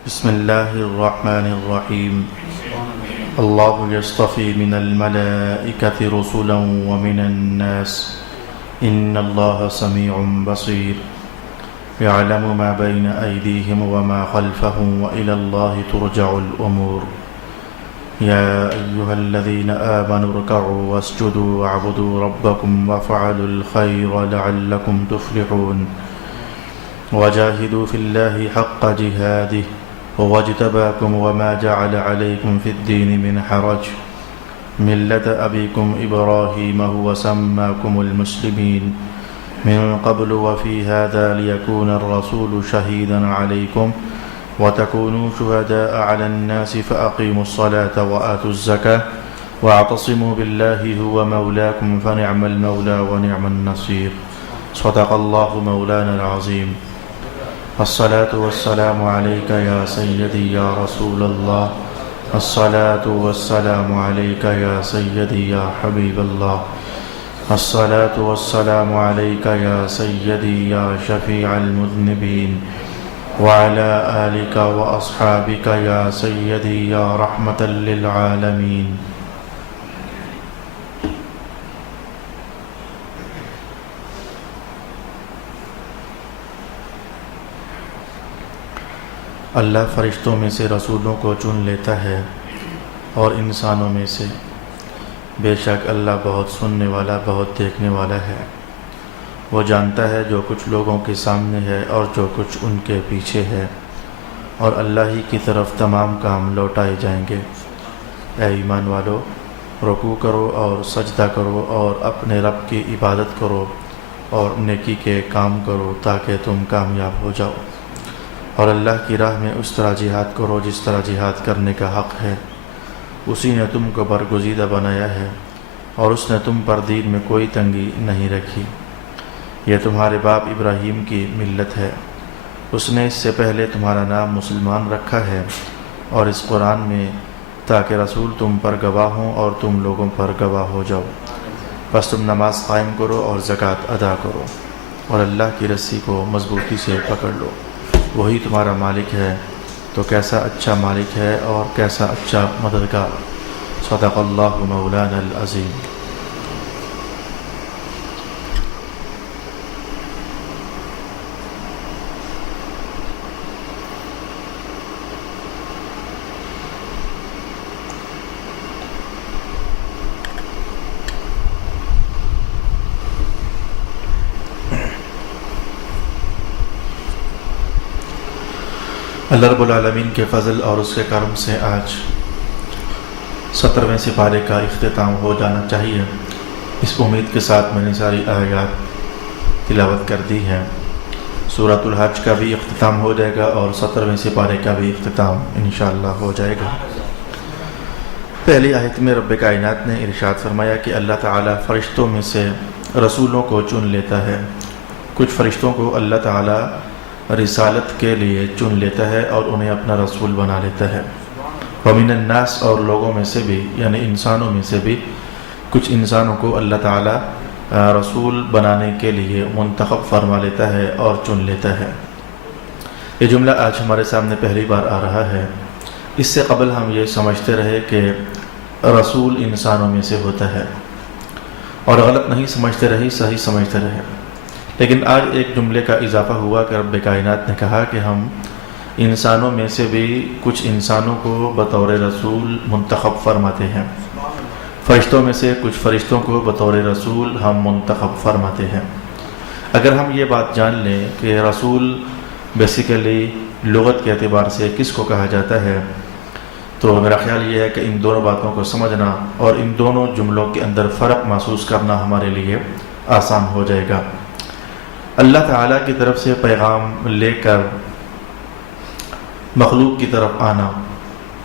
بسم الله الرحمن الرحيم الله يصطفي من الملائكة رسلا ومن الناس إن الله سميع بصير يعلم ما بين أيديهم وما خلفهم وإلى الله ترجع الأمور يا أيها الذين آمنوا اركعوا واسجدوا واعبدوا ربكم وافعلوا الخير لعلكم تفلحون وجاهدوا في الله حق جهاده واجتباكم وما جعل عليكم في الدين من حرج ملة أبيكم إبراهيم هو سماكم المسلمين من قبل وفي هذا ليكون الرسول شهيدا عليكم وتكونوا شهداء على الناس فأقيموا الصلاة وآتوا الزكاة واعتصموا بالله هو مولاكم فنعم المولى ونعم النصير صدق الله مولانا العظيم الصلاة والسلام عليك يا سيدي يا رسول الله الصلاة والسلام عليك يا سيدي يا حبيب الله الصلاة والسلام عليك يا سيدي يا شفيع المذنبين وعلى آلك وأصحابك يا سيدي يا رحمة للعالمين اللہ فرشتوں میں سے رسولوں کو چن لیتا ہے اور انسانوں میں سے، بے شک اللہ بہت سننے والا بہت دیکھنے والا ہے۔ وہ جانتا ہے جو کچھ لوگوں کے سامنے ہے اور جو کچھ ان کے پیچھے ہے، اور اللہ ہی کی طرف تمام کام لوٹائے جائیں گے۔ اے ایمان والو، رکوع کرو اور سجدہ کرو اور اپنے رب کی عبادت کرو اور نیکی کے کام کرو تاکہ تم کامیاب ہو جاؤ، اور اللہ کی راہ میں اس طرح جہاد کرو جس طرح جہاد کرنے کا حق ہے۔ اسی نے تم کو برگزیدہ بنایا ہے اور اس نے تم پر دین میں کوئی تنگی نہیں رکھی۔ یہ تمہارے باپ ابراہیم کی ملت ہے، اس نے اس سے پہلے تمہارا نام مسلمان رکھا ہے، اور اس قرآن میں تاکہ رسول تم پر گواہ ہوں اور تم لوگوں پر گواہ ہو جاؤ۔ بس تم نماز قائم کرو اور زکوٰۃ ادا کرو، اور اللہ کی رسی کو مضبوطی سے پکڑ لو، وہی تمہارا مالک ہے، تو کیسا اچھا مالک ہے اور کیسا اچھا مددگار۔ صدق اللہ مولانا العظیم۔ اللہ رب العالمین کے فضل اور اس کے کرم سے آج 17ویں سپارے کا اختتام ہو جانا چاہیے۔ اس امید کے ساتھ میں نے ساری آیات تلاوت کر دی ہیں۔ سورۃ الحج کا بھی اختتام ہو جائے گا اور 17ویں سپارے کا بھی اختتام انشاءاللہ ہو جائے گا۔ پہلی آیت میں رب کائنات نے ارشاد فرمایا کہ اللہ تعالیٰ فرشتوں میں سے رسولوں کو چن لیتا ہے۔ کچھ فرشتوں کو اللہ تعالیٰ رسالت کے لیے چن لیتا ہے اور انہیں اپنا رسول بنا لیتا ہے۔ ومن الناس، اور لوگوں میں سے بھی یعنی انسانوں میں سے بھی کچھ انسانوں کو اللہ تعالیٰ رسول بنانے کے لیے منتخب فرما لیتا ہے اور چن لیتا ہے۔ یہ جملہ آج ہمارے سامنے پہلی بار آ رہا ہے۔ اس سے قبل ہم یہ سمجھتے رہے کہ رسول انسانوں میں سے ہوتا ہے، اور غلط نہیں سمجھتے رہے، صحیح سمجھتے رہے۔ لیکن آج ایک جملے کا اضافہ ہوا کہ رب کائنات نے کہا کہ ہم انسانوں میں سے بھی کچھ انسانوں کو بطور رسول منتخب فرماتے ہیں، فرشتوں میں سے کچھ فرشتوں کو بطور رسول ہم منتخب فرماتے ہیں۔ اگر ہم یہ بات جان لیں کہ رسول بیسیکلی لغت کے اعتبار سے کس کو کہا جاتا ہے، تو میرا خیال یہ ہے کہ ان دونوں باتوں کو سمجھنا اور ان دونوں جملوں کے اندر فرق محسوس کرنا ہمارے لیے آسان ہو جائے گا۔ اللہ تعالیٰ کی طرف سے پیغام لے کر مخلوق کی طرف آنا،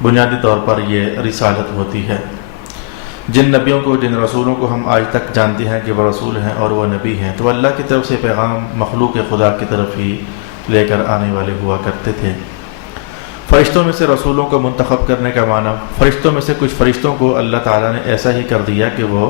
بنیادی طور پر یہ رسالت ہوتی ہے۔ جن نبیوں کو، جن رسولوں کو ہم آج تک جانتے ہیں کہ وہ رسول ہیں اور وہ نبی ہیں، تو اللہ کی طرف سے پیغام مخلوق خدا کی طرف ہی لے کر آنے والے ہوا کرتے تھے۔ فرشتوں میں سے رسولوں کو منتخب کرنے کا معنی، فرشتوں میں سے کچھ فرشتوں کو اللہ تعالیٰ نے ایسا ہی کر دیا کہ وہ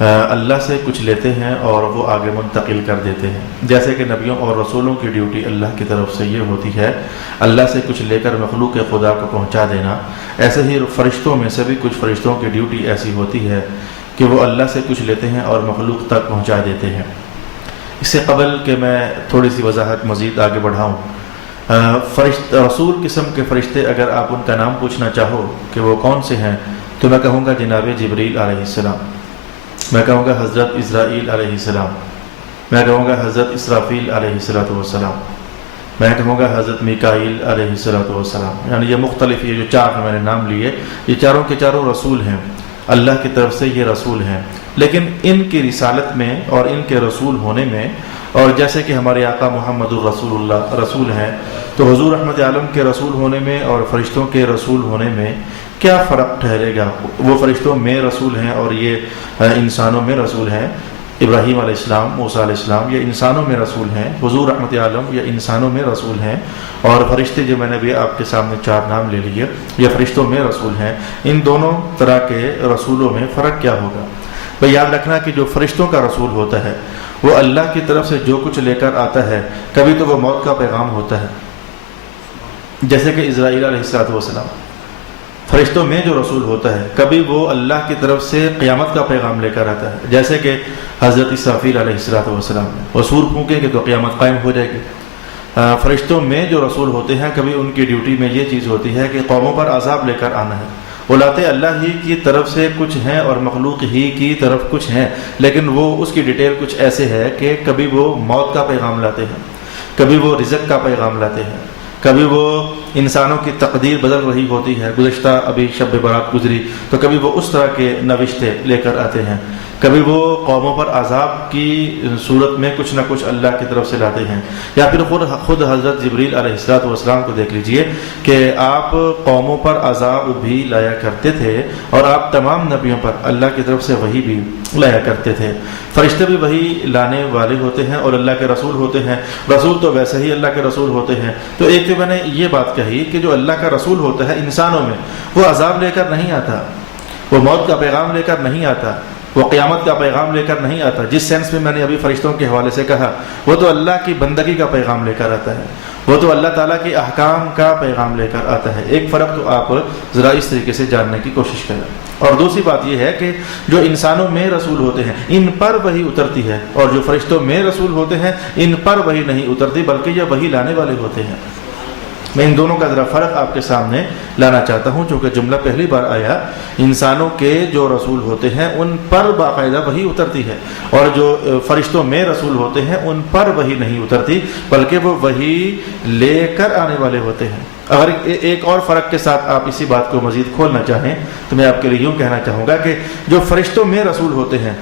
اللہ سے کچھ لیتے ہیں اور وہ آگے منتقل کر دیتے ہیں. جیسے کہ نبیوں اور رسولوں کی ڈیوٹی اللہ کی طرف سے یہ ہوتی ہے اللہ سے کچھ لے کر مخلوق خدا کو پہنچا دینا، ایسے ہی فرشتوں میں سے بھی کچھ فرشتوں کی ڈیوٹی ایسی ہوتی ہے کہ وہ اللہ سے کچھ لیتے ہیں اور مخلوق تک پہنچا دیتے ہیں. اس سے قبل کہ میں تھوڑی سی وضاحت مزید آگے بڑھاؤں، رسول قسم کے فرشتے اگر آپ ان کا نام پوچھنا چاہو کہ وہ کون سے ہیں تو میں کہوں گا جناب جبریل علیہ السلام، میں کہوں گا حضرت اسرائیل علیہ السلام، میں کہوں گا حضرت اسرافیل علیہ السلام، میں کہوں گا حضرت میکائیل علیہ السلام. یعنی یہ مختلف یہ جو چار میں نے نام لیے یہ چاروں کے چاروں رسول ہیں، اللہ کی طرف سے یہ رسول ہیں. لیکن ان کی رسالت میں اور ان کے رسول ہونے میں، اور جیسے کہ ہمارے آقا محمد الرسول اللہ رسول ہیں، تو حضور رحمت عالم کے رسول ہونے میں اور فرشتوں کے رسول ہونے میں کیا فرق ٹھہرے گا؟ وہ فرشتوں میں رسول ہیں اور یہ انسانوں میں رسول ہیں. ابراہیم علیہ السلام، موسیٰ علیہ السلام یہ انسانوں میں رسول ہیں، حضور رحمت عالم یہ انسانوں میں رسول ہیں، اور فرشتے جو میں نے بھی آپ کے سامنے چار نام لے لیے یہ فرشتوں میں رسول ہیں. ان دونوں طرح کے رسولوں میں فرق کیا ہوگا؟ بھئی یاد رکھنا کہ جو فرشتوں کا رسول ہوتا ہے وہ اللہ کی طرف سے جو کچھ لے کر آتا ہے کبھی تو وہ موت کا پیغام ہوتا ہے، جیسے کہ اسرائیل علیہ السلام. فرشتوں میں جو رسول ہوتا ہے کبھی وہ اللہ کی طرف سے قیامت کا پیغام لے کر آتا ہے، جیسے کہ حضرت اسرافیل علیہ السلام وہ سور پھونکیں گے تو قیامت قائم ہو جائے گی. فرشتوں میں جو رسول ہوتے ہیں کبھی ان کی ڈیوٹی میں یہ چیز ہوتی ہے کہ قوموں پر عذاب لے کر آنا ہے. وہ لاتے اللہ ہی کی طرف سے کچھ ہیں اور مخلوق ہی کی طرف کچھ ہیں، لیکن وہ اس کی ڈیٹیل کچھ ایسے ہے کہ کبھی وہ موت کا پیغام لاتے ہیں، کبھی وہ رزق کا پیغام لاتے ہیں، کبھی وہ انسانوں کی تقدیر بدل رہی ہوتی ہے. گزشتہ ابھی شب برات گزری تو کبھی وہ اس طرح کے نوشتے لے کر آتے ہیں، کبھی وہ قوموں پر عذاب کی صورت میں کچھ نہ کچھ اللہ کی طرف سے لاتے ہیں. یا پھر خود حضرت جبریل علیہ السلام کو دیکھ لیجئے کہ آپ قوموں پر عذاب بھی لایا کرتے تھے اور آپ تمام نبیوں پر اللہ کی طرف سے وحی بھی لایا کرتے تھے. فرشتے بھی وحی لانے والے ہوتے ہیں اور اللہ کے رسول ہوتے ہیں. رسول تو ویسے ہی اللہ کے رسول ہوتے ہیں. تو ایک تو میں نے یہ بات کہی کہ جو اللہ کا رسول ہوتا ہے انسانوں میں وہ عذاب لے کر نہیں آتا، وہ موت کا پیغام لے کر نہیں آتا، وہ قیامت کا پیغام لے کر نہیں آتا. جس سینس میں نے ابھی فرشتوں کے حوالے سے کہا وہ تو اللہ کی بندگی کا پیغام لے کر آتا ہے، وہ تو اللہ تعالیٰ کے احکام کا پیغام لے کر آتا ہے. ایک فرق تو آپ ذرا اس طریقے سے جاننے کی کوشش کریں. اور دوسری بات یہ ہے کہ جو انسانوں میں رسول ہوتے ہیں ان پر وحی اترتی ہے، اور جو فرشتوں میں رسول ہوتے ہیں ان پر وحی نہیں اترتی بلکہ یہ وحی لانے والے ہوتے ہیں. میں ان دونوں کا ذرا فرق آپ کے سامنے لانا چاہتا ہوں چونکہ جملہ پہلی بار آیا. انسانوں کے جو رسول ہوتے ہیں ان پر باقاعدہ وحی اترتی ہے، اور جو فرشتوں میں رسول ہوتے ہیں ان پر وحی نہیں اترتی بلکہ وہ وحی لے کر آنے والے ہوتے ہیں. اگر ایک اور فرق کے ساتھ آپ اسی بات کو مزید کھولنا چاہیں تو میں آپ کے لیے یوں کہنا چاہوں گا کہ جو فرشتوں میں رسول ہوتے ہیں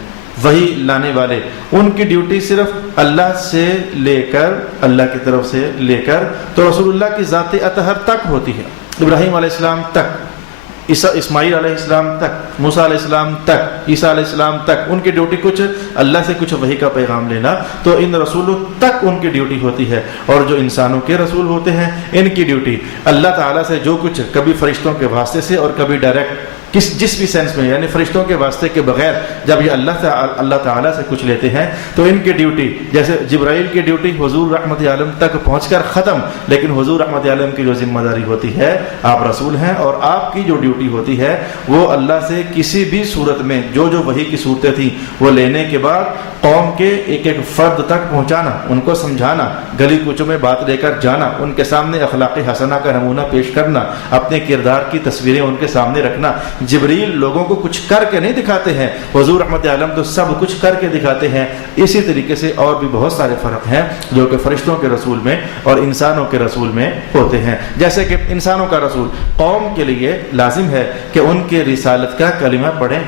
وہی لانے والے ان کی ڈیوٹی صرف اللہ سے لے کر اللہ کی طرف سے لے کر تو رسول اللہ کی ذات اطہر تک ہوتی ہے. ابراہیم علیہ السلام تک، اسماعیل علیہ السلام تک، موسیٰ علیہ السلام تک، عیسیٰ علیہ السلام تک ان کی ڈیوٹی کچھ اللہ سے کچھ وحی کا پیغام لینا. تو ان رسولوں تک ان کی ڈیوٹی ہوتی ہے. اور جو انسانوں کے رسول ہوتے ہیں ان کی ڈیوٹی اللہ تعالیٰ سے جو کچھ کبھی فرشتوں کے واسطے سے اور کبھی ڈائریکٹ جس بھی سینس میں یعنی فرشتوں کے واسطے کے بغیر جب یہ اللہ تعالیٰ سے کچھ لیتے ہیں تو ان کی ڈیوٹی جیسے جبرائیل کی ڈیوٹی حضور رحمت عالم تک پہنچ کر ختم، لیکن حضور رحمت عالم کی جو ذمہ داری ہوتی ہے آپ رسول ہیں اور آپ کی جو ڈیوٹی ہوتی ہے وہ اللہ سے کسی بھی صورت میں جو وحی کی صورتیں تھیں وہ لینے کے بعد قوم کے ایک ایک فرد تک پہنچانا، ان کو سمجھانا، گلی کوچوں میں بات لے کر جانا، ان کے سامنے اخلاق حسنہ کا نمونہ پیش کرنا، اپنے کردار کی تصویریں ان کے سامنے رکھنا. جبریل لوگوں کو کچھ کر کے نہیں دکھاتے ہیں، حضور رحمت عالم تو سب کچھ کر کے دکھاتے ہیں. اسی طریقے سے اور بھی بہت سارے فرق ہیں جو کہ فرشتوں کے رسول میں اور انسانوں کے رسول میں ہوتے ہیں. جیسے کہ انسانوں کا رسول قوم کے لیے لازم ہے کہ ان کے رسالت کا کلمہ پڑھیں.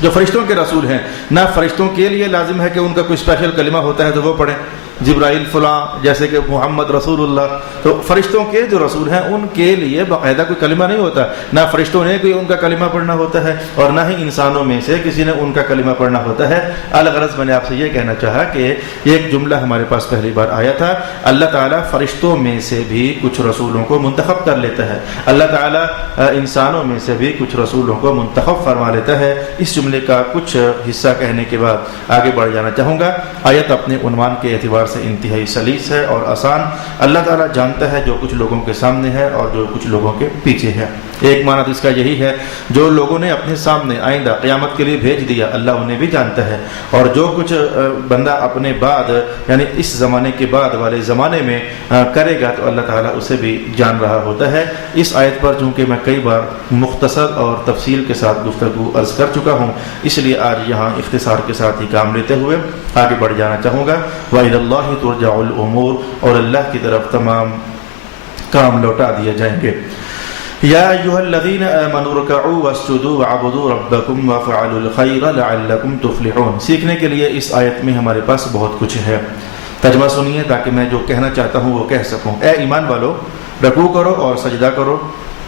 جو فرشتوں کے رسول ہیں نہ فرشتوں کے لیے لازم ہے کہ ان کا کوئی اسپیشل کلمہ ہوتا ہے تو وہ پڑھیں. جبرائیل فلاں، جیسے کہ محمد رسول اللہ، تو فرشتوں کے جو رسول ہیں ان کے لیے باقاعدہ کوئی کلمہ نہیں ہوتا، نہ فرشتوں نے کوئی ان کا کلمہ پڑھنا ہوتا ہے اور نہ ہی انسانوں میں سے کسی نے ان کا کلمہ پڑھنا ہوتا ہے۔ الغرض میں نے آپ سے یہ کہنا چاہا کہ یہ ایک جملہ ہمارے پاس پہلی بار آیا تھا، اللہ تعالیٰ فرشتوں میں سے بھی کچھ رسولوں کو منتخب کر لیتا ہے، اللہ تعالیٰ انسانوں میں سے بھی کچھ رسولوں کو منتخب فرما لیتا ہے۔ اس جملے کا کچھ حصہ کہنے کے بعد آگے بڑھ جانا چاہوں گا۔ آیت اپنے عنوان کے اعتبار سے انتہائی سلیس ہے اور آسان۔ اللہ تعالیٰ جانتا ہے جو کچھ لوگوں کے سامنے ہے اور جو کچھ لوگوں کے پیچھے ہے۔ ایک معنی تو اس کا یہی ہے، جو لوگوں نے اپنے سامنے آئندہ قیامت کے لیے بھیج دیا اللہ انہیں بھی جانتا ہے، اور جو کچھ بندہ اپنے بعد یعنی اس زمانے کے بعد والے زمانے میں کرے گا تو اللہ تعالیٰ اسے بھی جان رہا ہوتا ہے۔ اس آیت پر چونکہ میں کئی بار مختصر اور تفصیل کے ساتھ گفتگو عرض کر چکا ہوں، اس لیے آج یہاں اختصار کے ساتھ ہی کام لیتے ہوئے آگے بڑھ جانا چاہوں گا۔ وَإِلَى اللَّهِ تُرْجَعُ الْأُمُورُ، اور اللہ کی طرف تمام کام لوٹا دیے جائیں گے۔ یا ایھا الذین آمنوا ارکعوا واسجدوا وعبدوا ربکم وافعلوا الخیر لعلکم تفلحون۔ سیکھنے کے لیے اس آیت میں ہمارے پاس بہت کچھ ہے، ترجمہ سنیے تاکہ میں جو کہنا چاہتا ہوں وہ کہہ سکوں۔ اے ایمان والو، رکوع کرو اور سجدہ کرو،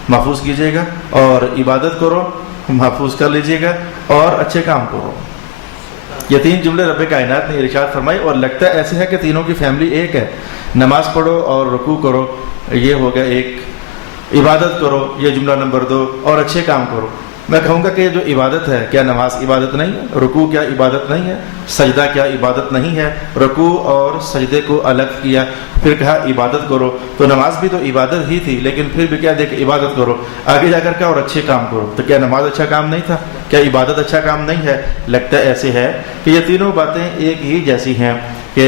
محفوظ کیجیے گا، اور عبادت کرو، محفوظ کر لیجیے گا، اور اچھے کام کرو۔ یہ تین جملے رب کائنات نے ارشاد فرمائی، اور لگتا ایسے ہے کہ تینوں کی فیملی ایک ہے۔ نماز پڑھو اور رکوع کرو، یہ ہو گیا ایک، عبادت کرو یہ جملہ نمبر 2، اور اچھے کام کرو۔ میں کہوں گا کہ جو عبادت ہے، کیا نماز عبادت نہیں ہے؟ رکوع کیا عبادت نہیں ہے؟ سجدہ کیا عبادت نہیں ہے؟ رکوع اور سجدے کو الگ کیا، پھر کہا عبادت کرو، تو نماز بھی تو عبادت ہی تھی، لیکن پھر بھی کیا دیکھ عبادت کرو، آگے جا کر کیا اور اچھے کام کرو۔ تو کیا نماز اچھا کام نہیں تھا؟ کیا عبادت اچھا کام نہیں ہے؟ لگتا ایسے ہے کہ یہ تینوں باتیں ایک ہی جیسی ہیں، کہ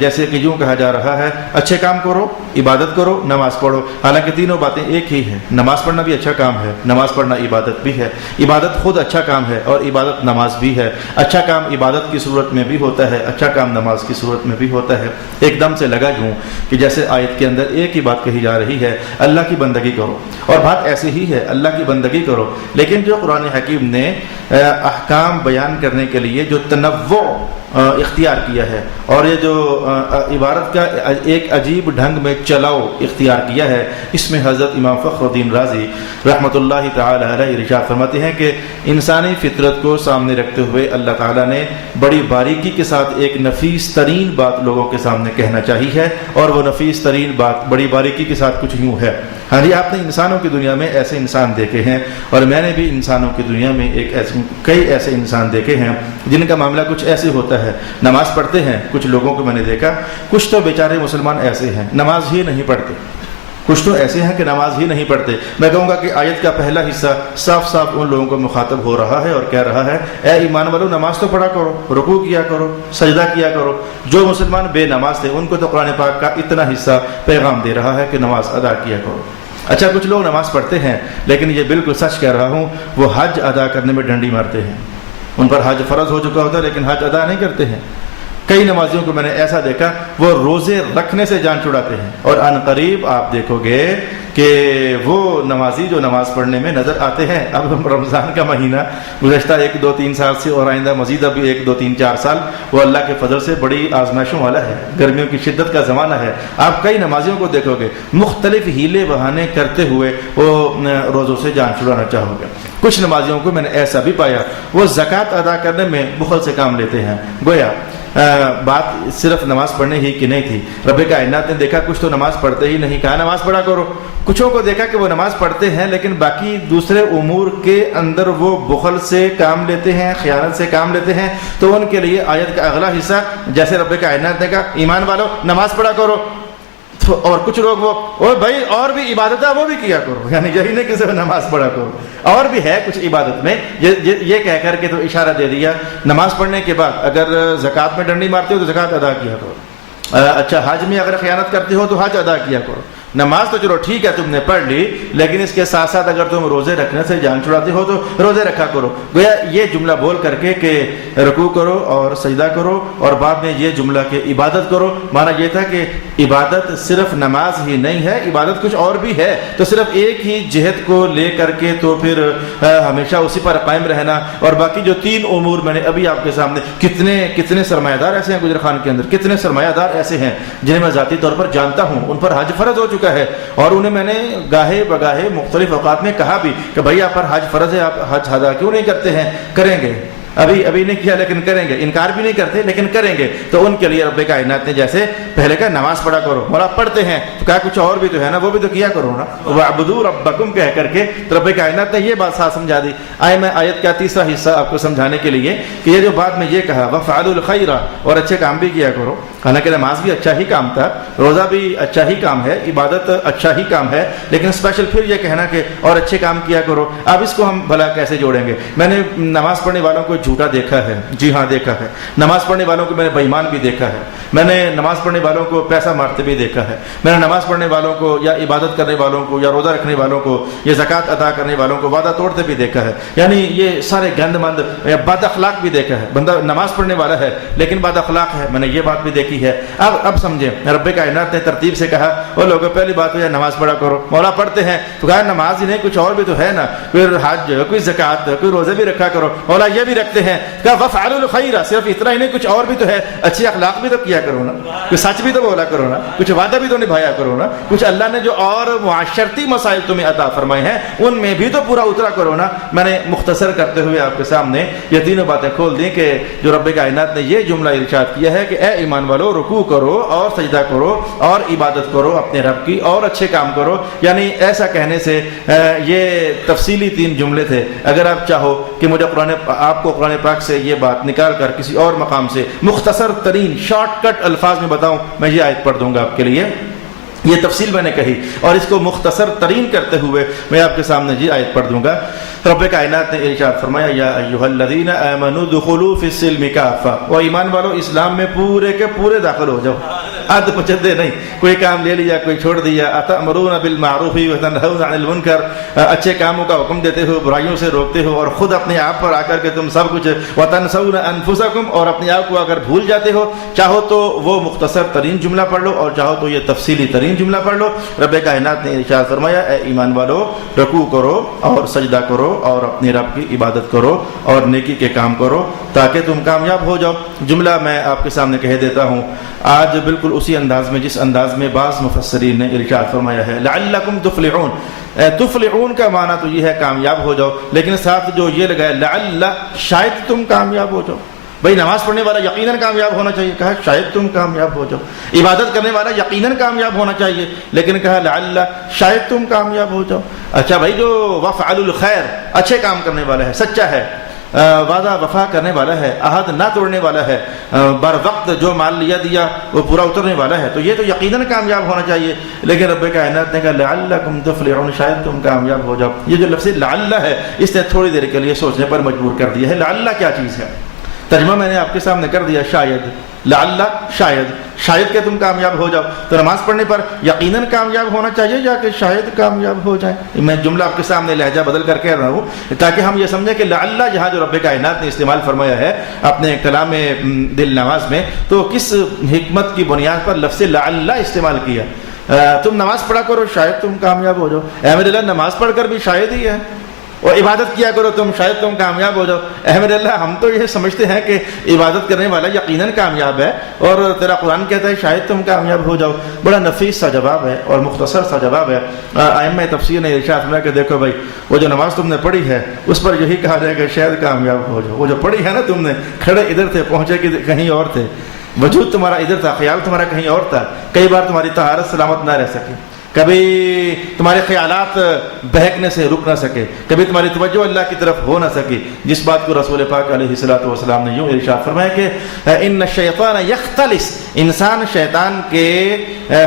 جیسے کہ یوں کہا جا رہا ہے اچھے کام کرو، عبادت کرو، نماز پڑھو، حالانکہ تینوں باتیں ایک ہی ہیں۔ نماز پڑھنا بھی اچھا کام ہے، نماز پڑھنا عبادت بھی ہے، عبادت خود اچھا کام ہے اور عبادت نماز بھی ہے۔ اچھا کام عبادت کی صورت میں بھی ہوتا ہے، اچھا کام نماز کی صورت میں بھی ہوتا ہے۔ ایک دم سے لگا یوں کہ جیسے آیت کے اندر ایک ہی بات کہی جا رہی ہے، اللہ کی بندگی کرو، اور بات ایسی ہی ہے، اللہ کی بندگی کرو، لیکن جو قرآن حکیم نے احکام بیان کرنے کے لیے جو تنوع اختیار کیا ہے، اور یہ جو عبارت کا ایک عجیب ڈھنگ میں چلاؤ اختیار کیا ہے، اس میں حضرت امام فخر الدین رازی رحمۃ اللہ تعالی علیہ ارشاد فرماتے ہیں کہ انسانی فطرت کو سامنے رکھتے ہوئے اللہ تعالیٰ نے بڑی باریکی کے ساتھ ایک نفیس ترین بات لوگوں کے سامنے کہنا چاہیے ہے، اور وہ نفیس ترین بات بڑی باریکی کے ساتھ کچھ یوں ہے۔ ہاں جی، آپ نے انسانوں کی دنیا میں ایسے انسان دیکھے ہیں، اور میں نے بھی انسانوں کی دنیا میں کئی ایسے انسان دیکھے ہیں جن کا معاملہ کچھ ایسے ہوتا ہے۔ نماز پڑھتے ہیں کچھ لوگوں کو میں نے دیکھا، کچھ تو بیچارے مسلمان ایسے ہیں نماز ہی نہیں پڑھتے، کچھ تو ایسے ہیں کہ نماز ہی نہیں پڑھتے۔ میں کہوں گا کہ آیت کا پہلا حصہ صاف صاف ان لوگوں کو مخاطب ہو رہا ہے اور کہہ رہا ہے اے ایمان والو، نماز تو پڑھا کرو، رکوع کیا کرو، سجدہ کیا کرو۔ جو مسلمان بے نماز تھے ان کو تو قرآن پاک کا اتنا حصہ پیغام دے رہا ہے کہ نماز ادا کیا کرو۔ اچھا، کچھ لوگ نماز پڑھتے ہیں، لیکن یہ بالکل سچ کہہ رہا ہوں، وہ حج ادا کرنے میں ڈنڈی مارتے ہیں۔ ان پر حج فرض ہو چکا ہوتا ہے لیکن حج ادا نہیں کرتے ہیں۔ کئی نمازیوں کو میں نے ایسا دیکھا وہ روزے رکھنے سے جان چھڑاتے ہیں، اور ان قریب آپ دیکھو گے کہ وہ نمازی جو نماز پڑھنے میں نظر آتے ہیں۔ اب رمضان کا مہینہ گزشتہ 1 2 3 سال سے، اور آئندہ مزید ابھی 1 2 3 4 سال وہ اللہ کے فضل سے بڑی آزمائشوں والا ہے، گرمیوں کی شدت کا زمانہ ہے۔ آپ کئی نمازیوں کو دیکھو گے مختلف ہیلے بہانے کرتے ہوئے وہ روزوں سے جان چھڑانا چاہو گے۔ کچھ نمازیوں کو میں نے ایسا بھی پایا وہ زکوٰۃ ادا کرنے میں بخل سے کام لیتے ہیں، گویا بات صرف نماز پڑھنے ہی کی نہیں تھی۔ رب کائنات نے دیکھا کچھ تو نماز پڑھتے ہی نہیں، کہا نماز پڑھا کرو۔ کچھوں کو دیکھا کہ وہ نماز پڑھتے ہیں لیکن باقی دوسرے امور کے اندر وہ بخل سے کام لیتے ہیں، خیانت سے کام لیتے ہیں، تو ان کے لیے آیت کا اگلا حصہ جیسے رب کائنات نے کہا ایمان والو نماز پڑھا کرو، اور کچھ لوگ وہ بھائی اور بھی عبادت ہے وہ بھی کیا کرو، یعنی یہی نہیں کہ صرف نماز پڑھا کرو، اور بھی ہے کچھ عبادت میں، یہ کہہ کر کے تو اشارہ دے دیا نماز پڑھنے کے بعد اگر زکوٰۃ میں ڈنڈی مارتے ہو تو زکوٰۃ ادا کیا کرو، اچھا حج میں اگر خیانت کرتے ہو تو حج ادا کیا کرو، نماز تو چلو ٹھیک ہے تم نے پڑھ لی، لیکن اس کے ساتھ ساتھ اگر تم روزے رکھنے سے جان چھڑاتے ہو تو روزے رکھا کرو۔ گویا یہ جملہ بول کر کے کہ رکوع کرو اور سجدہ کرو، اور بعد میں یہ جملہ کہ عبادت کرو، معنی یہ تھا کہ عبادت صرف نماز ہی نہیں ہے، عبادت کچھ اور بھی ہے، تو صرف ایک ہی جہت کو لے کر کے تو پھر ہمیشہ اسی پر قائم رہنا۔ اور باقی جو 3 امور میں نے ابھی آپ کے سامنے، کتنے سرمایہ دار ایسے ہیں گجر خان کے اندر، کتنے سرمایہ دار ایسے ہیں جنہیں میں ذاتی طور پر جانتا ہوں، ان پر حج فرض ہو چکا ہے، اور انہیں میں نے گاہے بگاہے مختلف اوقات میں کہا بھی کہ بھائی آپ پر حج فرض ہے، آپ حج ادا کیوں نہیں کرتے ہیں؟ کریں گے، ابھی نہیں کیا لیکن کریں گے، انکار بھی نہیں کرتے لیکن کریں گے۔ تو ان کے لیے رب کائنات نے جیسے پہلے کہا نماز پڑھا کرو، اور آپ پڑھتے ہیں تو کہا کچھ اور بھی تو ہے نا، وہ بھی تو کیا کرو نا، وَاعْبُدُوا رَبَّكُمْ کہہ کر کے رب کائنات نے یہ بات صاف سمجھا دی۔ آئے میں آیت کا تیسرا حصہ آپ کو سمجھانے کے لیے کہ یہ جو بات میں یہ کہا وَفْعَلُوا الْخَيْرَ، اور اچھے کام بھی کیا کرو، حالانکہ نماز بھی اچھا ہی کام تھا، روزہ بھی اچھا ہی کام ہے، عبادت اچھا ہی کام ہے، لیکن اسپیشل پھر یہ کہنا کہ اور اچھے کام کیا کرو۔ اب اس کو ہم بھلا کیسے جوڑیں گے؟ میں نے نماز پڑھنے والوں کو جھوٹا دیکھا ہے، جی ہاں دیکھا ہے، نماز پڑھنے والوں کو میں نے بے ایمان بھی دیکھا ہے، میں نے نماز پڑھنے والوں کو پیسہ مارتے بھی دیکھا ہے، میں نے نماز پڑھنے والوں کو یا عبادت کرنے والوں کو یا روزہ رکھنے والوں کو یا زکوٰۃ ادا کرنے والوں کو وعدہ توڑتے بھی دیکھا ہے، یعنی یہ سارے گند مند یا بد اخلاق بھی دیکھا ہے۔ بندہ نماز پڑھنے والا ہے لیکن بد اخلاق ہے، میں نے یہ بات بھی دیکھی ہے۔ اب سمجھیں، رب کائنات نے ترتیب سے کہا وہ لوگوں پہلی بات تو یہ نماز پڑھا کرو، مولا پڑھتے ہیں تو کہا نماز ہی نہیں کچھ اور بھی تو ہے نا، پھر حج، کوئی زکوٰۃ، کوئی روزے بھی رکھا کرو، مولا یہ بھی رکھتے ہیں، کہا وَفْعَلُوا الْخَيْرَ، صرف اتنا ہی نہیں کچھ اور بھی تو ہے، اچھی اخلاق بھی تو کیا کرو نا، کچھ سچ بھی تو بولا کرو نا، کچھ وعدہ بھی تو نبھایا کرو نا، کچھ اللہ نے جو اور معاشرتی مسائل تمہیں عطا فرمائے ہیں ان میں بھی تو پورا اترا کرو نا۔ میں نے مختصر کرتے ہوئے آپ کے سامنے یہ تینوں باتیں کھول دیں کہ جو رب کائنات نے یہ جملہ ارشاد کیا ہے کہ اے ایمان والو رکوع کرو اور سجدہ کرو اور عبادت کرو اپنے رب کی اور اچھے کام کرو، یعنی ایسا کہنے سے یہ تفصیلی 3 جملے تھے۔ اگر آپ چاہو کہ مجھے آپ کو قرآن پاک سے یہ بات نکال کر کسی اور مقام سے مختصر ترین شارٹ کٹ الفاظ میں بتاؤں، میں یہ آیت پڑھ دوں گا آپ کے لیے، یہ تفصیل میں نے کہی، اور اس کو مختصر ترین کرتے ہوئے میں آپ کے سامنے یہ آیت پڑھ دوں گا۔ رب کائنات نے ارشاد فرمایا یا ایھا الذین آمنوا ادخلوا فی السلم کافہ، وہ ایمان والو اسلام میں پورے کے پورے داخل ہو جاؤ، آدھ پچھدے نہیں، کوئی کام لے لیا کوئی چھوڑ دیا۔ اتأمرون بالمعروف وتنہون عن المنکر، اچھے کاموں کا حکم دیتے ہو، برائیوں سے روکتے ہو، اور خود اپنے آپ پر آ کر کے تم سب کچھ وتنسون انفسکم، اور اپنے آپ کو اگر بھول جاتے ہو، چاہو تو وہ مختصر ترین جملہ پڑھ لو اور چاہو تو یہ تفصیلی ترین جملہ پڑھ لو۔ رب کائنات نے ارشاد فرمایا اے ایمان والو رکوع کرو اور سجدہ کرو اور اپنے رب کی عبادت کرو اور نیکی کے کام کرو تاکہ تم کامیاب ہو جاؤ۔ جملہ میں آپ کے سامنے کہہ دیتا ہوں آج بالکل اسی انداز میں جس انداز میں بعض مفسرین نے ارشاد فرمایا ہے لعلکم تفلحون، تفلحون کا معنی تو یہ ہے کامیاب ہو جاؤ، لیکن ساتھ جو یہ لگا ہے لعل، شاید تم کامیاب ہو جاؤ۔ بھئی نماز پڑھنے والا یقیناً کامیاب ہونا چاہیے، کہا شاید تم کامیاب ہو جاؤ، عبادت کرنے والا یقیناً کامیاب ہونا چاہیے، لیکن کہا لعل، شاید تم کامیاب ہو جاؤ۔ اچھا بھائی جو وفعل الخیر، اچھے کام کرنے والا ہے، سچا ہے، وعدہ وفا کرنے والا ہے، عہد نہ توڑنے والا ہے، بر وقت جو مال لیا دیا وہ پورا اترنے والا ہے، تو یہ تو یقیناً کامیاب ہونا چاہیے، لیکن رب کائنات نے کہا لعلکم تفلحون، شاید تم کامیاب ہو جاؤ۔ یہ جو لفظ لعل ہے اس نے تھوڑی دیر کے لیے سوچنے پر مجبور کر دیا ہے۔ لعل کیا چیز ہے؟ ترجمہ میں نے آپ کے سامنے کر دیا شاید، لعل شاید کہ تم کامیاب ہو جاؤ، تو نماز پڑھنے پر یقیناً کامیاب ہونا چاہیے یا کہ شاید کامیاب ہو جائے۔ میں جملہ آپ کے سامنے لہجہ بدل کر کہہ رہا ہوں تاکہ ہم یہ سمجھیں کہ لعل جہاں جو رب کائنات نے استعمال فرمایا ہے اپنے کلام دل نواز میں، تو کس حکمت کی بنیاد پر لفظ لعل استعمال کیا؟ تم نماز پڑھا کرو شاید تم کامیاب ہو جاؤ، احمد اللہ نماز پڑھ کر بھی شاید ہی ہے، اور عبادت کیا کرو تم شاید تم کامیاب ہو جاؤ۔ احمد اللہ ہم تو یہ سمجھتے ہیں کہ عبادت کرنے والا یقیناً کامیاب ہے، اور تیرا قرآن کہتا ہے شاید تم کامیاب ہو جاؤ۔ بڑا نفیس سا جواب ہے اور مختصر سا جواب ہے۔ ائمہ تفسیر نے ارشاد فرمایا کہ دیکھو بھائی وہ جو نماز تم نے پڑھی ہے اس پر یہی کہا جائے کہ شاید کامیاب ہو جاؤ۔ وہ جو پڑھی ہے نا تم نے، کھڑے ادھر تھے پہنچے کہ کہیں اور تھے، وجود تمہارا ادھر تھا، خیال تمہارا کہیں اور تھا، کئی بار تمہاری طہارت سلامت نہ رہ سکی، کبھی تمہارے خیالات بہکنے سے رک نہ سکے، کبھی تمہاری توجہ اللہ کی طرف ہو نہ سکی، جس بات کو رسول پاک علیہ الصلوۃ والسلام نے یوں ارشاد فرمایا کہ ان الشیطان یختلس، انسان شیطان کے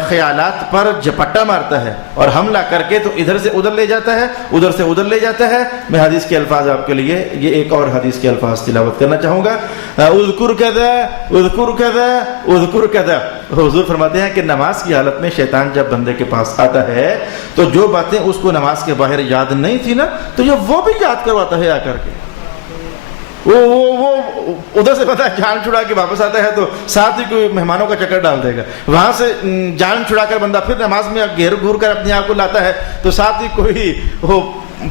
خیالات پر جھپٹا مارتا ہے اور حملہ کر کے تو ادھر سے ادھر لے جاتا ہے، ادھر سے ادھر لے جاتا ہے۔ میں حدیث کے الفاظ آپ کے لیے یہ ایک اور حدیث کے الفاظ تلاوت کرنا چاہوں گا۔ اذکر کذا اذکر کذا اذکر کذا. حضور فرماتے ہیں کہ نماز کی حالت میں شیطان جب بندے کے پاس آتا ہے تو جو باتیں اس کو نماز کے باہر یاد نہیں تھی نا تو یہ وہ بھی یاد کرواتا ہے آ کر کے. وہ ادھر سے پتہ ہے جان چھڑا کے واپس آتا ہے تو ساتھ ہی کوئی مہمانوں کا چکر ڈال دے گا. وہاں سے جان چھڑا کر بندہ پھر نماز میں گھیر گھور کر اپنے آپ کو لاتا ہے تو ساتھ ہی کوئی وہ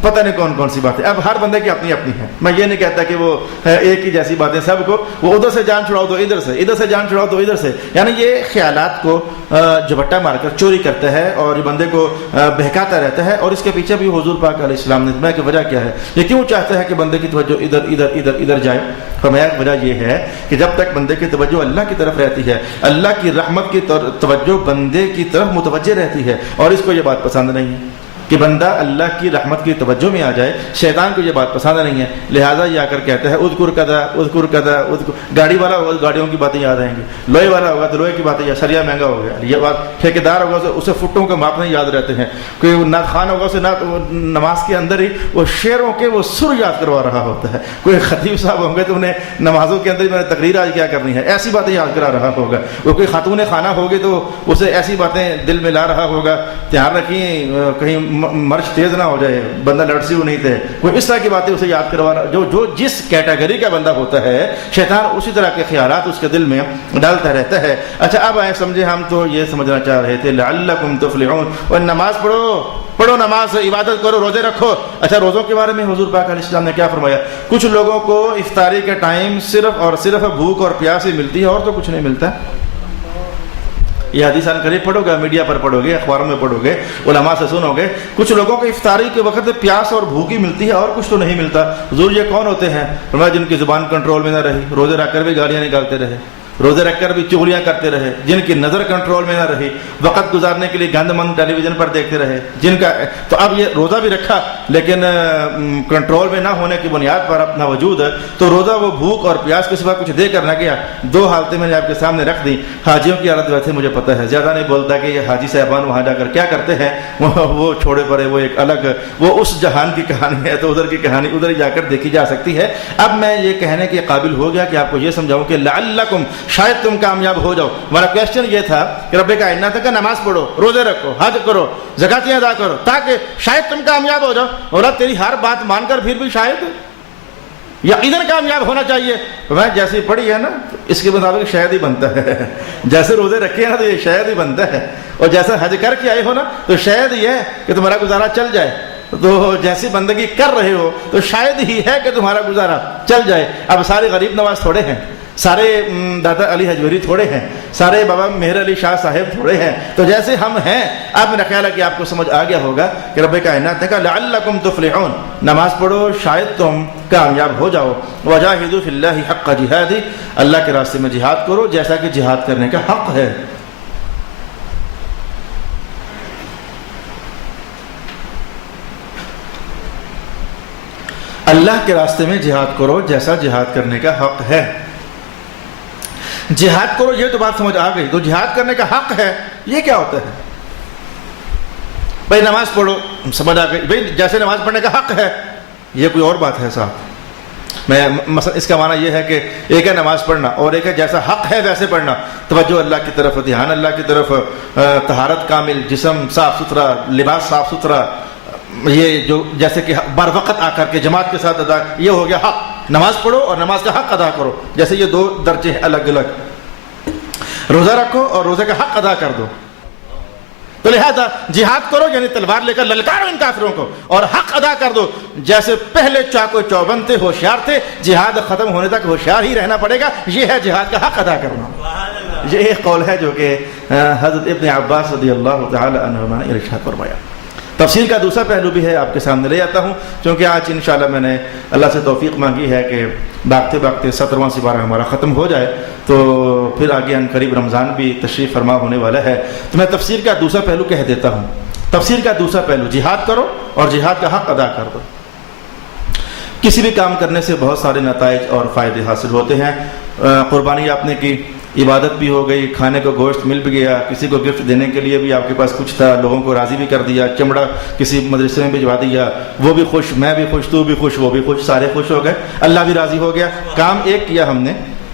پتہ نہیں کون کون سی باتیں. اب ہر بندے کی اپنی اپنی ہیں. میں یہ نہیں کہتا کہ وہ ایک ہی جیسی باتیں سب کو. وہ ادھر سے جان چھڑاؤ تو ادھر سے, ادھر سے جان چھڑاؤ تو ادھر سے. یعنی یہ خیالات کو جھپٹا مار کر چوری کرتا ہے اور یہ بندے کو بہکاتا رہتا ہے. اور اس کے پیچھے بھی حضور پاک علیہ السلام نے فرمایا کہ وجہ کیا ہے, یہ کیوں چاہتا ہے کہ بندے کی توجہ ادھر ادھر ادھر ادھر جائے. فرمایا وجہ یہ ہے کہ جب تک بندے کی توجہ اللہ کی طرف رہتی ہے, اللہ کی رحمت کی توجہ بندے کی طرف متوجہ رہتی ہے. اور اس کو یہ بات پسند نہیں ہے کہ بندہ اللہ کی رحمت کی توجہ میں آ جائے. شیطان کو یہ بات پسند نہیں ہے, لہٰذا یہ آ کر کہتا ہے اذکر کذا اذکر کذا اذکر. گاڑی والا ہوگا تو گاڑیوں کی باتیں یاد آئیں گی, لوہے والا ہوگا تو لوہے کی باتیں یاد, سریا مہنگا ہو گیا یہ بات, ٹھیکیدار ہوگا اسے فٹوں کے ماپنے یاد رہتے ہیں, کوئی نعت خوان ہوگا اسے نماز کے اندر ہی وہ شعروں کے وہ سر یاد کروا رہا ہوتا ہے. کوئی خطیب صاحب ہوں گے تو انہیں نمازوں کے اندر ہی میں نے تقریر آج کیا کرنی ہے ایسی باتیں یاد کرا رہا ہوگا. وہ کوئی خاتون خانہ ہوگی تو اسے ایسی باتیں دل میں لا رہا ہوگا. دھیان رکھیں کہیں مرچ تیز نہ ہو جائے, بندہ لڑسی ہو نہیں تھے, کوئی اس طرح کی باتیں اسے یاد کروا رہا. جو جس کیٹیگری کا بندہ ہوتا ہے شیطان اسی طرح کے خیالات اس کے دل میں ڈالتا رہتا ہے. اچھا اب آئے سمجھے, ہم تو یہ سمجھنا چاہ رہے تھے لعلکم تفلحون, اور نماز پڑھو نماز, عبادت کرو, روزے رکھو. اچھا روزوں کے بارے میں حضور پاک علیہ السلام نے کیا فرمایا؟ کچھ لوگوں کو افطاری کے ٹائم صرف اور صرف بھوک اور پیاس ہی ملتی ہے اور تو کچھ نہیں ملتا. یہ حدیث قریب پڑھو گے, میڈیا پر پڑھو گے, اخباروں میں پڑھو گے, علماء سے سنو گے, کچھ لوگوں کو افطاری کے وقت پیاس اور بھوک ہی ملتی ہے اور کچھ تو نہیں ملتا. حضور یہ کون ہوتے ہیں؟ فرمایا جن کی زبان کنٹرول میں نہ رہی, روزے رکھ کر بھی گالیاں نکالتے رہے, روزے رکھ کر بھی چغلیاں کرتے رہے, جن کی نظر کنٹرول میں نہ رہی, وقت گزارنے کے لیے گند مند ٹیلی ویژن پر دیکھتے رہے, جن کا تو اب یہ روزہ بھی رکھا لیکن کنٹرول میں نہ ہونے کی بنیاد پر اپنا وجود ہے تو روزہ وہ بھوک اور پیاس کے سوا کچھ دے کر نہ گیا. دو حالتیں میں نے آپ کے سامنے رکھ دی. حاجیوں کی حالت ویسے مجھے پتہ ہے, زیادہ نہیں بولتا کہ یہ حاجی صاحبان وہاں جا کر کیا کرتے ہیں, وہ چھوڑے پڑے, وہ ایک الگ وہ اس جہان کی کہانی ہے, تو ادھر کی کہانی ادھر ہی جا کر دیکھی جا سکتی ہے. اب میں یہ کہنے کے قابل ہو گیا کہ آپ کو یہ سمجھاؤں کہ لعلکم, شاید تم کامیاب ہو جاؤ. ہمارا کویسچن یہ تھا کہ رب کائنات کا نماز پڑھو, روزے رکھو, حج کرو, زکاتیں ادا کرو تاکہ شاید تم کامیاب ہو جاؤ. اور اب تیری ہر بات مان کر پھر بھی شاید یقیناً کامیاب ہونا چاہیے. میں جیسی پڑھی ہے نا اس کے مطابق شاید ہی بنتا ہے. جیسے روزے رکھے ہیں نا تو یہ شاید ہی بنتا ہے, اور جیسا حج کر کے آئے ہو نا تو شاید یہ ہے کہ تمہارا گزارا چل جائے. تو جیسی بندگی کر رہے ہو تو شاید ہی ہے کہ تمہارا گزارا چل جائے. اب سارے غریب نواز تھوڑے ہیں, سارے دادا علی حجویری تھوڑے ہیں, سارے بابا مہر علی شاہ صاحب تھوڑے ہیں. تو جیسے ہم ہیں, اب میرا خیال ہے کہ آپ کو سمجھ آ گیا ہوگا کہ رب کائنات نے کہا لعلکم تفلحون, نماز پڑھو شاید تم کامیاب ہو جاؤ. وجاہدوا فی اللہ حق جہاد, اللہ کے راستے میں جہاد کرو جیسا کہ جہاد کرنے کا حق ہے. اللہ کے راستے میں جہاد کرو جیسا جہاد کرنے کا حق ہے. جہاد کرو, یہ تو بات سمجھ آ گئی. تو جہاد کرنے کا حق ہے یہ کیا ہوتا ہے؟ بھائی نماز پڑھو, سمجھ آ گئی. بھائی جیسے نماز پڑھنے کا حق ہے یہ کوئی اور بات ہے صاحب. میں مثلا اس کا معنی یہ ہے کہ ایک ہے نماز پڑھنا اور ایک ہے جیسا حق ہے ویسے پڑھنا. توجہ اللہ کی طرف, دھیان اللہ کی طرف, طہارت کامل, جسم صاف ستھرا, لباس صاف ستھرا, یہ جو جیسے کہ بر وقت آ کر کے جماعت کے ساتھ ادا, یہ ہو گیا حق. نماز پڑھو اور نماز کا حق ادا کرو, جیسے یہ دو درجے ہیں الگ الگ. روزہ رکھو اور روزے کا حق ادا کر دو. تو لہذا جہاد کرو یعنی تلوار لے کر للکارو ان کافروں کو, اور حق ادا کر دو. جیسے پہلے چاقو چوبند تھے, ہوشیار تھے, جہاد ختم ہونے تک ہوشیار ہی رہنا پڑے گا. یہ ہے جہاد کا حق ادا کرنا. یہ ایک قول ہے جو کہ حضرت ابن عباس رضی اللہ تعالی عنہما نے ارشاد فرمایا. تفسیر کا دوسرا پہلو بھی ہے, آپ کے سامنے لے آتا ہوں, کیونکہ آج انشاءاللہ میں نے اللہ سے توفیق مانگی ہے کہ بھاگتے بھاگتے 17واں سپارہ ہمارا ختم ہو جائے, تو پھر آگے ان قریب رمضان بھی تشریف فرما ہونے والا ہے. تو میں تفسیر کا دوسرا پہلو کہہ دیتا ہوں. تفسیر کا دوسرا پہلو, جہاد کرو اور جہاد کا حق ادا کر دو. کسی بھی کام کرنے سے بہت سارے نتائج اور فائدے حاصل ہوتے ہیں. قربانی آپ نے کی, عبادت بھی ہو گئی, کھانے کو گوشت مل بھی گیا, کسی کو گفٹ دینے کے لیے بھی آپ کے پاس کچھ تھا, لوگوں کو راضی بھی کر دیا, چمڑا کسی مدرسے میں بھجوا دیا, وہ بھی خوش, میں بھی خوش, تو بھی خوش, وہ بھی خوش, سارے خوش ہو گئے, اللہ بھی راضی ہو گیا. کام ایک کیا ہم نے,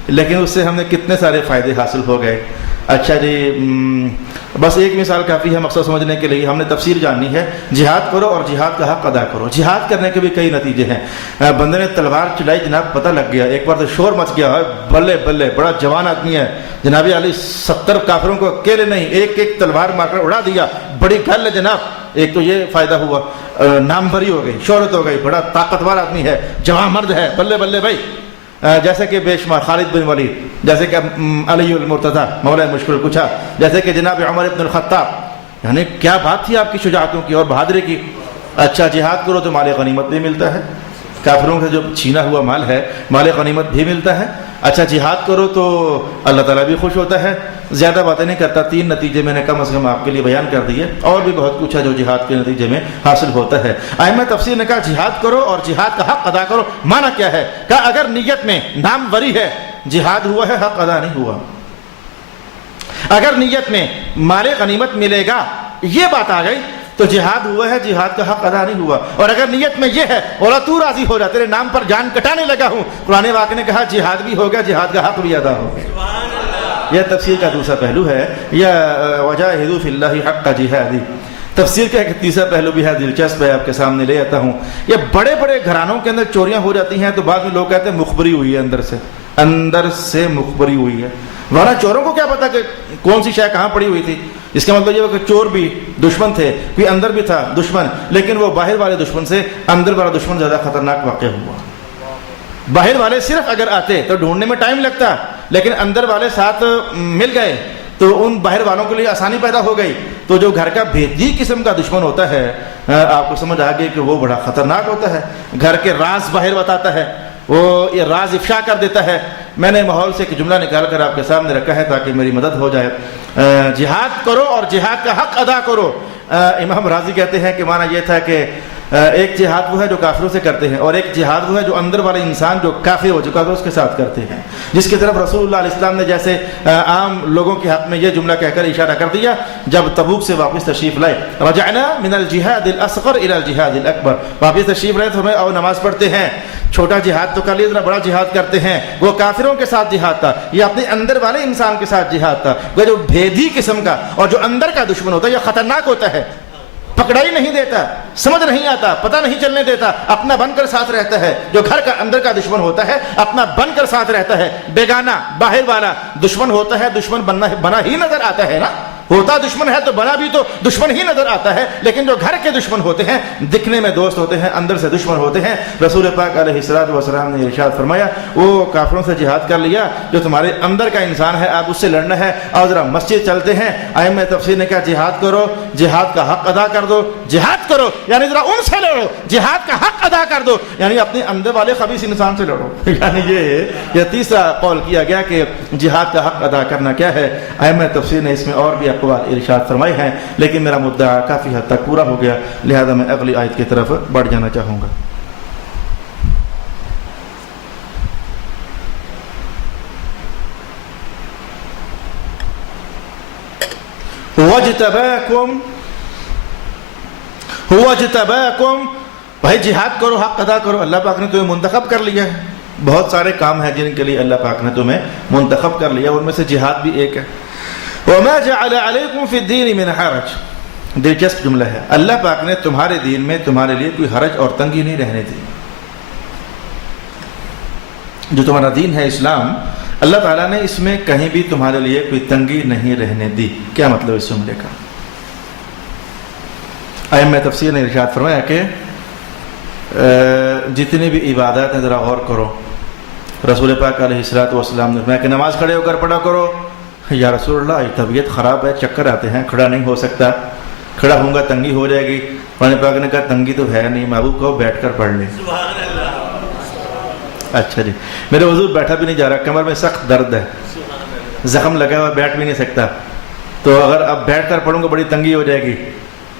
لیکن اس سے ہم نے کتنے سارے فائدے حاصل ہو گئے. اچھا جی، بس ایک مثال کافی ہے مقصد سمجھنے کے لیے. ہم نے تفسیر جاننی ہے. جہاد کرو اور جہاد کا حق ادا کرو. جہاد کرنے کے بھی کئی نتیجے ہیں. بندے نے تلوار چلائی، جناب پتہ لگ گیا، ایک بار تو شور مچ گیا، بلے بلے بڑا جوان آدمی ہے جناب علی، 70 کافروں کو اکیلے نہیں ایک ایک تلوار مار کر اڑا دیا، بڑی گل ہے جناب. ایک تو یہ فائدہ ہوا، ناموری ہو گئی، شہرت ہو گئی، بڑا طاقتور آدمی ہے، جوان مرد ہے، بلے بلے بھائی. جیسے کہ بے شمار خالد بن ولید، جیسے کہ علی المرتضیٰ مولا مشکل کچھا، جیسے کہ جناب عمر بن الخطاب. یعنی کیا بات تھی آپ کی شجاعتوں کی اور بہادری کی. اچھا جہاد کرو تو مال غنیمت بھی ملتا ہے، کافروں سے جو چھینا ہوا مال ہے مال غنیمت بھی ملتا ہے. اچھا جہاد کرو تو اللہ تعالیٰ بھی خوش ہوتا ہے. زیادہ باتیں نہیں کرتا، 3 نتیجے میں نے کم از کم آپ کے لیے بیان کر دیے، اور بھی بہت کچھ ہے جو جہاد کے نتیجے میں حاصل ہوتا ہے. ائمہ تفسیر نے کہا جہاد کرو اور جہاد کا حق ادا کرو. معنی کیا ہے؟ کہ اگر نیت میں ناموری ہے جہاد ہوا ہے، حق ادا نہیں ہوا. اگر نیت میں مال غنیمت ملے گا یہ بات آ گئی تو جہاد ہوا ہے، جہاد کا حق ادا نہیں ہوا. اور اگر نیت میں یہ ہے اولا تو راضی ہو جا، تیرے نام پر جان کٹانے لگا ہوں، قرآن پاک نے کہا جہاد بھی ہو گیا، جہاد کا حق بھی ادا ہو گیا. یہ تفسیر کا دوسرا پہلو ہے. یا وجاہدوا فی اللہ حق جہادی. تفسیر کا ایک تیسرا پہلو بھی ہے، دلچسپ ہے، آپ کے سامنے لے آتا ہوں. یہ بڑے بڑے گھرانوں کے اندر چوریاں ہو جاتی ہیں تو بعد میں لوگ کہتے ہیں مخبری ہوئی ہے، اندر سے مخبری ہوئی ہے. ورنہ چوروں کو کیا پتا کہ کون سی شے کہاں پڑی ہوئی تھی. اس کا مطلب یہ ہو کہ چور بھی دشمن تھے، کوئی اندر بھی تھا دشمن، لیکن وہ باہر والے دشمن سے اندر والا دشمن زیادہ خطرناک واقع ہوا. باہر والے صرف اگر آتے تو ڈھونڈنے میں ٹائم لگتا، لیکن اندر والے ساتھ مل گئے تو ان باہر والوں کے لیے آسانی پیدا ہو گئی. تو جو گھر کا بھیدی قسم کا دشمن ہوتا ہے، آپ کو سمجھ آ گئی کہ وہ بڑا خطرناک ہوتا ہے. گھر کے راز باہر بتاتا ہے، وہ یہ راز افشا کر دیتا ہے. میں نے ماحول سے ایک جملہ نکال کر آپ کے سامنے رکھا ہے تاکہ میری مدد ہو جائے. جہاد کرو اور جہاد کا حق ادا کرو. امام راضی کہتے ہیں کہ معنی یہ تھا کہ ایک جہاد وہ ہے جو کافروں سے کرتے ہیں، اور ایک جہاد وہ ہے جو اندر والے انسان جو کافر ہو چکا تھا اس کے ساتھ کرتے ہیں. جس کی طرف رسول اللہ علیہ السلام نے جیسے عام لوگوں کے حق میں یہ جملہ کہہ کر اشارہ کر دیا جب تبوک سے واپس تشریف لائے، رجعنا من الجہاد الاصغر الى الجہاد الاکبر. واپس تشریف لائے تو ہمیں اور نماز پڑھتے ہیں، چھوٹا جہاد تو کر لیا، اتنا بڑا جہاد کرتے ہیں. وہ کافروں کے ساتھ جہاد تھا، یہ اپنے اندر والے انسان کے ساتھ جہاد تھا. وہ جو بھیدی قسم کا اور جو اندر کا دشمن ہوتا ہے یہ خطرناک ہوتا ہے، پکڑائی نہیں دیتا، سمجھ نہیں آتا، پتہ نہیں چلنے دیتا، اپنا بن کر ساتھ رہتا ہے. جو گھر کا اندر کا دشمن ہوتا ہے اپنا بن کر ساتھ رہتا ہے. بیگانہ باہر والا دشمن ہوتا ہے، دشمن بنا ہی نظر آتا ہے نا. ہوتا دشمن ہے تو بنا بھی تو دشمن ہی نظر آتا ہے. لیکن جو گھر کے دشمن ہوتے ہیں دکھنے میں دوست ہوتے ہیں، اندر سے دشمن ہوتے ہیں. رسول پاک علیہ الصلوۃ والسلام نے ارشاد فرمایا وہ کافروں سے جہاد کر لیا جو تمہارے اندر کا انسان ہے، آپ اس سے لڑنا ہے. اور ذرا مسجد چلتے ہیں. ائمہ تفسیر نے کہا جہاد کرو، جہاد کا حق ادا کر دو. جہاد کرو یعنی ذرا ان سے لڑو، جہاد کا حق ادا کر دو یعنی اپنے اندر والے خبیث انسان سے لڑو. یعنی یہ تیسرا قول کیا گیا کہ جہاد کا حق ادا کرنا کیا ہے. ائمہ تفسیر نے اس میں اور بھی اقوال ارشاد فرمائے ہیں، لیکن میرا مدعا کافی حد تک پورا ہو گیا، لہذا میں اگلی آیت کی طرف بڑھ جانا چاہوں گا. وَاجْتَبَاكُمْ بھائی جہاد کرو، حق ادا کرو. اللہ پاک نے تمہیں منتخب کر لیا ہے. بہت سارے کام ہیں جن کے لیے اللہ پاک نے تمہیں منتخب کر لیا، ان میں سے جہاد بھی ایک ہے. وَمَا جَعَلَ عَلَيْكُمْ فِي الدِّينِ مِنْ حَرَجٍ. دلچسپ جملہ ہے. اللہ پاک نے تمہارے دین میں تمہارے لیے کوئی حرج اور تنگی نہیں رہنے دی. جو تمہارا دین ہے اسلام، اللہ تعالیٰ نے اس میں کہیں بھی تمہارے لیے کوئی تنگی نہیں رہنے دی. کیا مطلب اس جملے کا؟ ائمہ تفسیر نے ارشاد فرمایا کہ جتنی بھی عبادات ہیں ذرا غور کرو. رسول پاک علیہ الصلوۃ والسلام نے فرمایا کہ نماز کھڑے ہو کر پڑھا کرو. یا رسول اللہ طبیعت خراب ہے، چکر آتے ہیں، کھڑا نہیں ہو سکتا، کھڑا ہوں گا تنگی ہو جائے گی. قرآن پاک نے کہا تنگی تو ہے نہیں، محبوب کہو بیٹھ کر پڑھ لیں. اچھا جی میرے حضور بیٹھا بھی نہیں جا رہا، کمر میں سخت درد ہے، زخم لگا ہوا، بیٹھ بھی نہیں سکتا، تو اگر اب بیٹھ کر پڑھوں گا بڑی تنگی ہو جائے گی.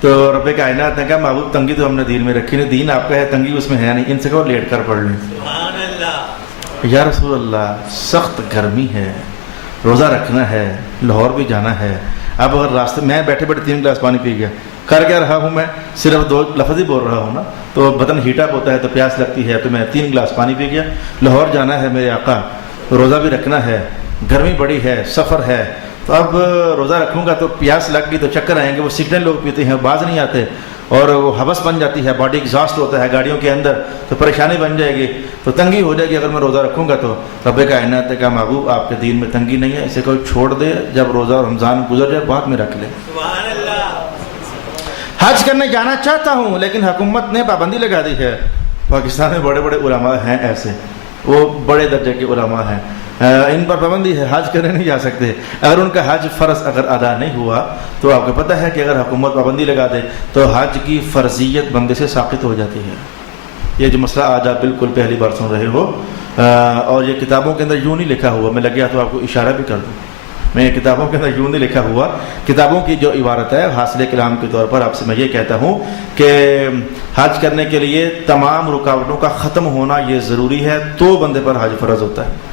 تو رب کائنات نے کہا محبوب تنگی تو ہم نے دین میں رکھی نہیں، دین آپ کا ہے، تنگی اس میں ہے نہیں، ان سے کہو لیٹ کر پڑھ لیں. یا رسول اللہ سخت گرمی ہے، روزہ رکھنا ہے، لاہور بھی جانا ہے. اب اگر راستے میں بیٹھے بیٹھے 3 گلاس پانی پی گیا، کر کیا رہا ہوں میں صرف 2 لفظ ہی بول رہا ہوں نا، تو بدن ہیٹ اپ ہوتا ہے تو پیاس لگتی ہے، تو میں 3 گلاس پانی پی گیا. لاہور جانا ہے میرے آقا، روزہ بھی رکھنا ہے، گرمی بڑی ہے، سفر ہے، تو اب روزہ رکھوں گا تو پیاس لگ گئی تو چکر آئیں گے، وہ سگنل لوگ پیتے ہیں، باز نہیں آتے، اور وہ حوث بن جاتی ہے، باڈی ایگزاسٹ ہوتا ہے گاڑیوں کے اندر، تو پریشانی بن جائے گی، تو تنگی ہو جائے گی اگر میں روزہ رکھوں گا تو۔ رب کائنات نے کہا محبوب آپ کے دین میں تنگی نہیں ہے، اسے کوئی چھوڑ دے، جب روزہ رمضان گزر جائے بعد میں رکھ لے۔ سبحان اللہ۔ حج کرنے جانا چاہتا ہوں لیکن حکومت نے پابندی لگا دی ہے۔ پاکستان میں بڑے بڑے علماء ہیں ایسے، وہ بڑے درجے کے علماء ہیں، ان پر پابندی ہے، حج کرنے نہیں جا سکتے۔ اگر ان کا حج فرض اگر ادا نہیں ہوا تو آپ کو پتہ ہے کہ اگر حکومت پابندی لگا دے تو حج کی فرضیت بندے سے ساقط ہو جاتی ہے۔ یہ جو مسئلہ آج آپ بالکل پہلی بار سن رہے ہو، اور یہ کتابوں کے اندر یوں نہیں لکھا ہوا، میں لگ گیا تو آپ کو اشارہ بھی کر دوں، میں کتابوں کے اندر یوں نہیں لکھا ہوا، کتابوں کی جو عبارت ہے حاصل کلام کے طور پر آپ سے میں یہ کہتا ہوں کہ حج کرنے کے لیے تمام رکاوٹوں کا ختم ہونا یہ ضروری ہے، تو بندے پر حج فرض ہوتا ہے۔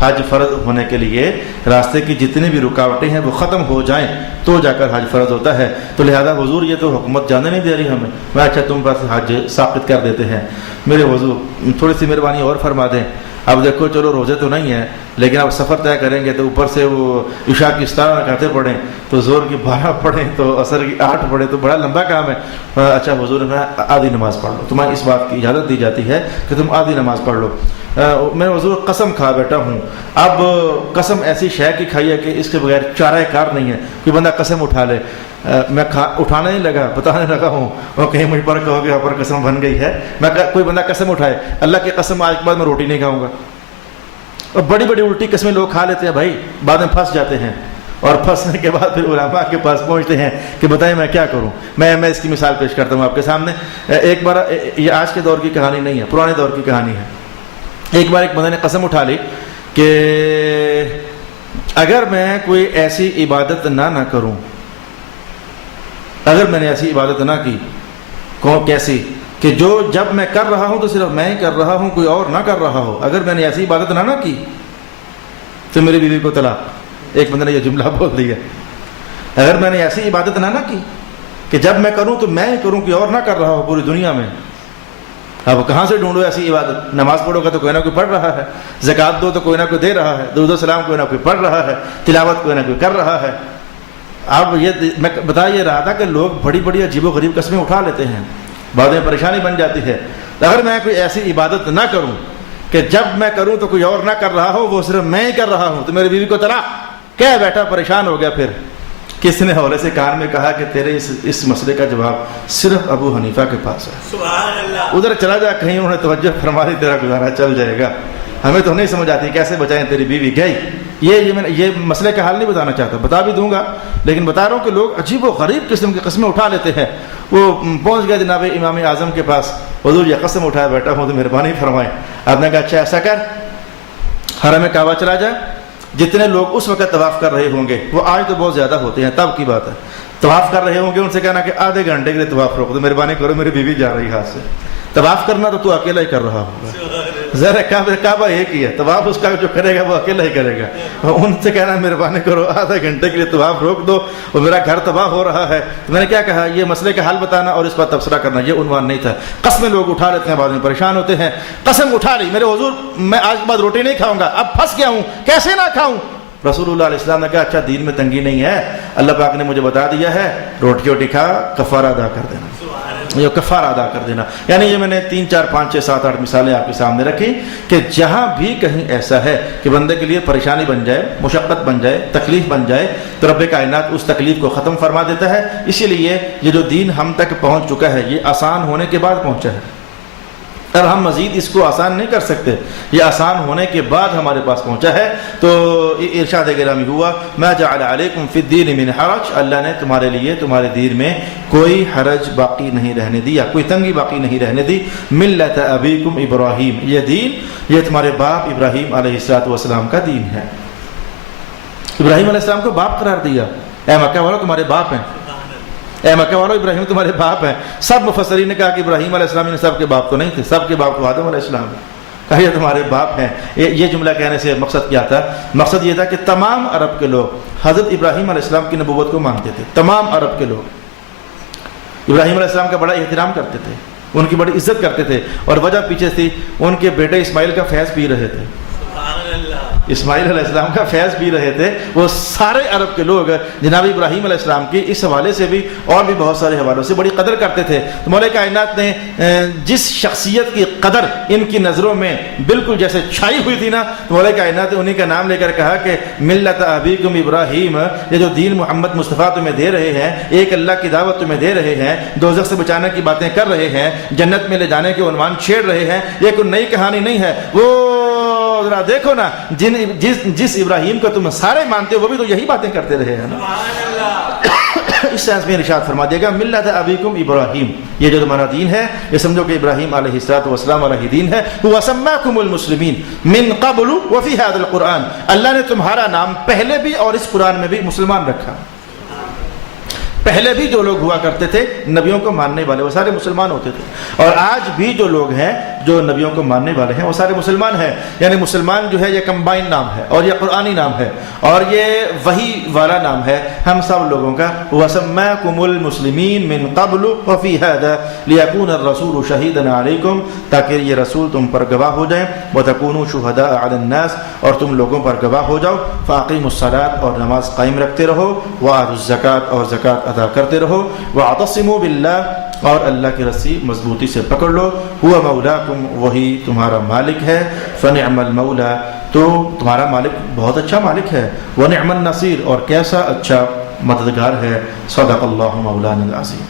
حج فرض ہونے کے لیے راستے کی جتنی بھی رکاوٹیں ہیں وہ ختم ہو جائیں تو جا کر حج فرض ہوتا ہے۔ تو لہذا حضور یہ تو حکومت جانے نہیں دے رہی ہمیں، میں اچھا تم پر حج ثابت کر دیتے ہیں۔ میرے حضور تھوڑی سی مہربانی اور فرما دیں، اب دیکھو چلو روزے تو نہیں ہیں لیکن اب سفر طے کریں گے تو اوپر سے وہ عشاء کی 17 رکعتیں پڑھیں تو زور کی 12 پڑھیں تو عصر کی 8 پڑھیں تو بڑا لمبا کام ہے۔ اچھا حضور میں آدھی نماز پڑھ لو، تمہیں اس بات کی اجازت دی جاتی ہے کہ تم آدھی نماز پڑھ لو۔ میں حضور قسم کھا بیٹھا ہوں، اب قسم ایسی شے کی کھائی ہے کہ اس کے بغیر چارہ کار نہیں ہے، کوئی بندہ قسم اٹھا لے، میں اٹھانے نہیں لگا، بتانے لگا ہوں، اور کہیں مجھ پر کہو کہ یہاں پر قسم بن گئی ہے، میں کوئی بندہ قسم اٹھائے اللہ کی قسم آج کے بعد میں روٹی نہیں کھاؤں گا۔ اور بڑی بڑی الٹی قسمیں لوگ کھا لیتے ہیں بھائی، بعد میں پھنس جاتے ہیں، اور پھنسنے کے بعد پھر علماء کے پاس پہنچتے ہیں کہ بتائیں میں کیا کروں۔ میں اس کی مثال پیش کرتا ہوں آپ کے سامنے۔ ایک بار، یہ آج کے دور کی کہانی نہیں ہے، پرانے دور کی کہانی ہے۔ ایک بار ایک بندے نے قسم اٹھا لی کہ اگر میں کوئی ایسی عبادت نہ کروں، اگر میں نے ایسی عبادت نہ کی، کیسی کہ جو جب میں کر رہا ہوں تو صرف میں ہی کر رہا ہوں، کوئی اور نہ کر رہا ہو، اگر میں نے ایسی عبادت نہ کی تو میری بیوی کو طلاق۔ ایک بندے نے یہ جملہ بول دیا، اگر میں نے ایسی عبادت نہ کی کہ جب میں کروں تو میں ہی کروں، کوئی اور نہ کر رہا ہو پوری دنیا میں۔ اب کہاں سے ڈھونڈو ایسی عبادت؟ نماز پڑھو گا تو کوئی نہ کوئی پڑھ رہا ہے، زکوٰۃ دو تو کوئی نہ کوئی دے رہا ہے، درود و سلام کوئی نہ کوئی پڑھ رہا ہے، تلاوت کوئی نہ کوئی کر رہا ہے۔ اب یہ میں بتا یہ رہا تھا کہ لوگ بڑی بڑی عجیب و غریب قسمیں اٹھا لیتے ہیں، بعد میں پریشانی بن جاتی ہے۔ اگر میں کوئی ایسی عبادت نہ کروں کہ جب میں کروں تو کوئی اور نہ کر رہا ہو، وہ صرف میں ہی کر رہا ہوں، تو میری بیوی کو طلاق۔ کہہ بیٹھا پریشان ہو گیا۔ پھر کس نے حوالے سے کان میں کہا کہ تیرے اس مسئلے کا جواب صرف ابو حنیفہ کے پاس ہے، سبحان اللہ۔ ادھر چلا جا، کہیں انہوں نے توجہ فرما دی، تیرا گزارا چل جائے گا۔ ہمیں تو نہیں سمجھ آتی کیسے بچائیں، تیری بیوی گئی۔ یہ مسئلے کا حل نہیں بتانا چاہتا، بتا بھی دوں گا لیکن بتا رہا ہوں کہ لوگ عجیب و غریب قسم کی قسمیں اٹھا لیتے ہیں۔ وہ پہنچ گیا جناب امام اعظم کے پاس، حضور یہ قسم اٹھایا بیٹھا ہوں تو مہربانی فرمائیں۔ آپ نے کہا اچھا ایسا کر، حرم کعبہ چلا جائے، جتنے لوگ اس وقت طواف کر رہے ہوں گے، وہ آج تو بہت زیادہ ہوتے ہیں، تب کی بات ہے، طواف کر رہے ہوں گے، ان سے کہنا کہ آدھے گھنٹے کے لیے طواف روک دو، مہربانی کرو میری بیوی جا رہی ہاتھ سے۔ طواف کرنا تو اکیلا ہی کر رہا ہوگا، ذرا کعبہ ایک ہی ہے، طواف اس کا جو کرے گا وہ اکیلا ہی کرے گا۔ ان سے کہنا مہربانی کرو آدھے گھنٹے کے لیے طواف روک دو، اور میرا گھر تباہ ہو رہا ہے۔ تو میں نے کیا کہا، یہ مسئلے کا حل بتانا اور اس پر تبصرہ کرنا، یہ عنوان نہیں تھا۔ قسمیں لوگ اٹھا لیتے ہیں، بعد میں پریشان ہوتے ہیں۔ قسم اٹھا لی، میرے حضور میں آج کے بعد روٹی نہیں کھاؤں گا، اب پھنس گیا ہوں، کیسے نہ کھاؤں؟ رسول اللہ علیہ السلام نے کہا اچھا دین میں تنگی نہیں ہے، اللہ پاک نے مجھے بتا دیا ہے، روٹی ووٹی کھا، کفارہ ادا کر دینا، یہ کفارہ ادا کر دینا۔ یعنی یہ میں نے 3 4 5 6 7 8 مثالیں آپ کے سامنے رکھی کہ جہاں بھی کہیں ایسا ہے کہ بندے کے لیے پریشانی بن جائے، مشقت بن جائے، تکلیف بن جائے، تو رب کائنات اس تکلیف کو ختم فرما دیتا ہے۔ اسی لیے یہ جو دین ہم تک پہنچ چکا ہے یہ آسان ہونے کے بعد پہنچا ہے، اور ہم مزید اس کو آسان نہیں کر سکتے، یہ آسان ہونے کے بعد ہمارے پاس پہنچا ہے۔ تو ارشاد گرامی ہوا ما جعل علیکم فی الدین من حرج، اللہ نے تمہارے لیے تمہارے دین میں کوئی حرج باقی نہیں رہنے دیا، کوئی تنگی باقی نہیں رہنے دی۔ ملت ابیکم ابراہیم، یہ دین یہ تمہارے باپ ابراہیم علیہ السلام کا دین ہے۔ ابراہیم علیہ السلام کو باپ قرار دیا، اے مکہ والوں تمہارے باپ ہیں، اے مکہ والوں ابراہیم تمہارے باپ ہیں۔ سب مفسرین نے کہا کہ ابراہیم علیہ السلام سب کے باپ تو نہیں تھے، سب کے باپ تو آدم علیہ السلام کہا یہ تمہارے باپ ہیں۔ یہ جملہ کہنے سے مقصد کیا تھا؟ مقصد یہ تھا کہ تمام عرب کے لوگ حضرت ابراہیم علیہ السلام کی نبوت کو مانتے تھے، تمام عرب کے لوگ ابراہیم علیہ السلام کا بڑا احترام کرتے تھے، ان کی بڑی عزت کرتے تھے، اور وجہ پیچھے تھی ان کے بیٹے اسماعیل کا فیض پی رہے تھے۔ اسماعیل علیہ السلام کا فیض پی رہے تھے، وہ سارے عرب کے لوگ جناب ابراہیم علیہ السلام کی اس حوالے سے بھی اور بھی بہت سارے حوالوں سے بڑی قدر کرتے تھے۔ تو مولا کائنات نے جس شخصیت کی قدر ان کی نظروں میں بالکل جیسے چھائی ہوئی تھی نا، تو مولا کائنات نے انہی کا نام لے کر کہا کہ ملت ابیکم ابراہیم، یہ جو دین محمد مصطفیٰ تمہیں دے رہے ہیں، ایک اللہ کی دعوت تمہیں دے رہے ہیں، دوزخ سے بچانے کی باتیں کر رہے ہیں، جنت میں لے جانے کے عنوان چھیڑ رہے ہیں، یہ کوئی نئی کہانی نہیں ہے۔ وہ ذرا دیکھو نا، جس ابراہیم کو تم سارے مانتے ہو وہ بھی تو یہی باتیں کرتے رہے ہیں نا۔ اس سینس میں ارشاد فرما دے گا ملت ابیکم ابراہیم، یہ جو تمہارا دین ہے یہ سمجھو کہ ابراہیم علیہ السلام والا ہی دین ہے۔ وَسَمَّاكُمُ الْمُسْلِمِينَ مِن قَبْلُ وَفِي هَذَا الْقُرْآنِ، اللہ نے تمہارا نام پہلے بھی اور اس قرآن میں بھی مسلمان رکھا۔ پہلے بھی جو لوگ ہوا کرتے تھے نبیوں کو ماننے والے وہ سارے مسلمان ہوتے تھے، اور آج بھی جو لوگ ہیں جو نبیوں کو ماننے والے ہیں وہ سارے مسلمان ہیں۔ یعنی مسلمان جو ہے یہ کمبائن نام ہے اور یہ قرآنی نام ہے اور یہ وحی والا نام ہے ہم سب لوگوں کا۔ وَسَمَّاكُمُ الْمُسْلِمِينَ مِن قَبْلُ وَفِي هَذَا لِيَكُونَ الرَّسُولُ شَهِيدًا عَلَيْكُمْ، تاکہ یہ رسول تم پر گواہ ہو جائیں، وَتَكُونُوا شُهَدَاءَ عَلَى النَّاسِ، اور تم لوگوں پر گواہ ہو جاؤ، فَأَقِيمُوا الصَّلَاةَ، اور نماز قائم رکھتے رہو، وَآتُوا الزَّكَاةَ، اور زکوٰۃ ادا کرتے رہو، وَاعْتَصِمُوا بِاللَّهِ، اور اللہ کی رسی مضبوطی سے پکڑ لو، هُوَ مَوْلَاكُمْ، وہی تمہارا مالک ہے، فَنِعْمَ الْمَوْلَى، تو تمہارا مالک بہت اچھا مالک ہے، وَنِعْمَ النَّصِيرُ، اور کیسا اچھا مددگار ہے۔ صدق اللہ مولانا العظیم۔